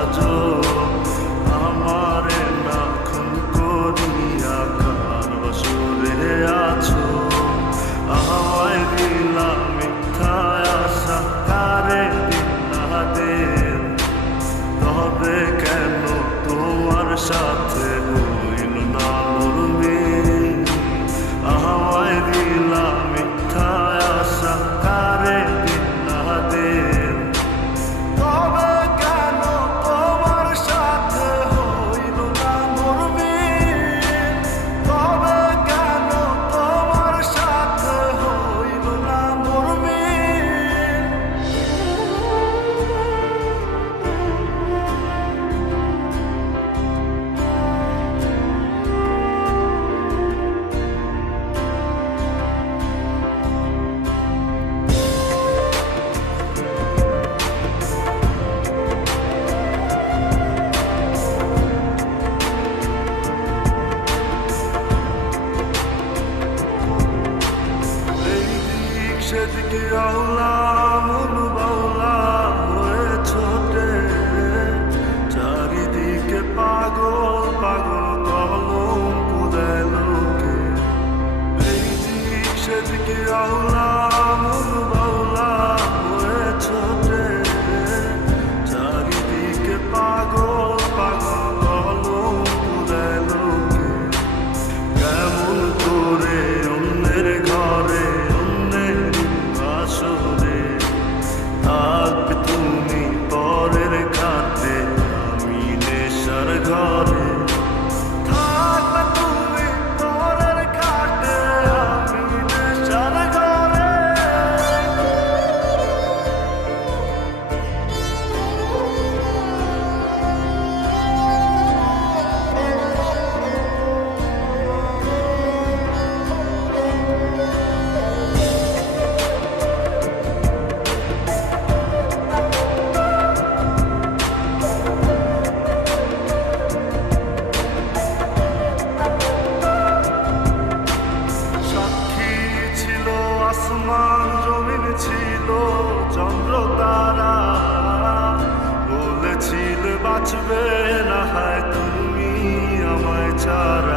সাজো, আমারে না খুন করিয়া কার বাসরে আছো। আমায় দিলা মিথ্যা আশা, কারে দিলা দেন, তবে কেন তোমার সাথে হইল না নরমিল। আমায় দিলা মিথ্যা আশা, কারে দিলা দেন, তবে কেন তোমার সাথে হইল না নরমিল। তবে কেন তোমার সাথে হইল না নরমিল। সেদিকে আওলা মন বাউলা হয়ে ছোটে, চারিদিকে পাগল পাগল কলঙ্ক দেয় লোকে। এই দিক সেদিকে আওলা মন বাউলা হয়ে ছোটে, চারিদিকে পাগল পাগল কলঙ্ক দেয় লোকে। কেমন করে অন্যের ঘরে থাকবে তুমি পরের খাতে, আমি নেশার ঘরে। থাকবে তুমি পরের খাতে, আমি নেশার ঘরে। আসমান জমিন ছিল চন্দ্র তারা, বলেছিলে বাঁচবে না হয় তুমি আমায় ছাড়া।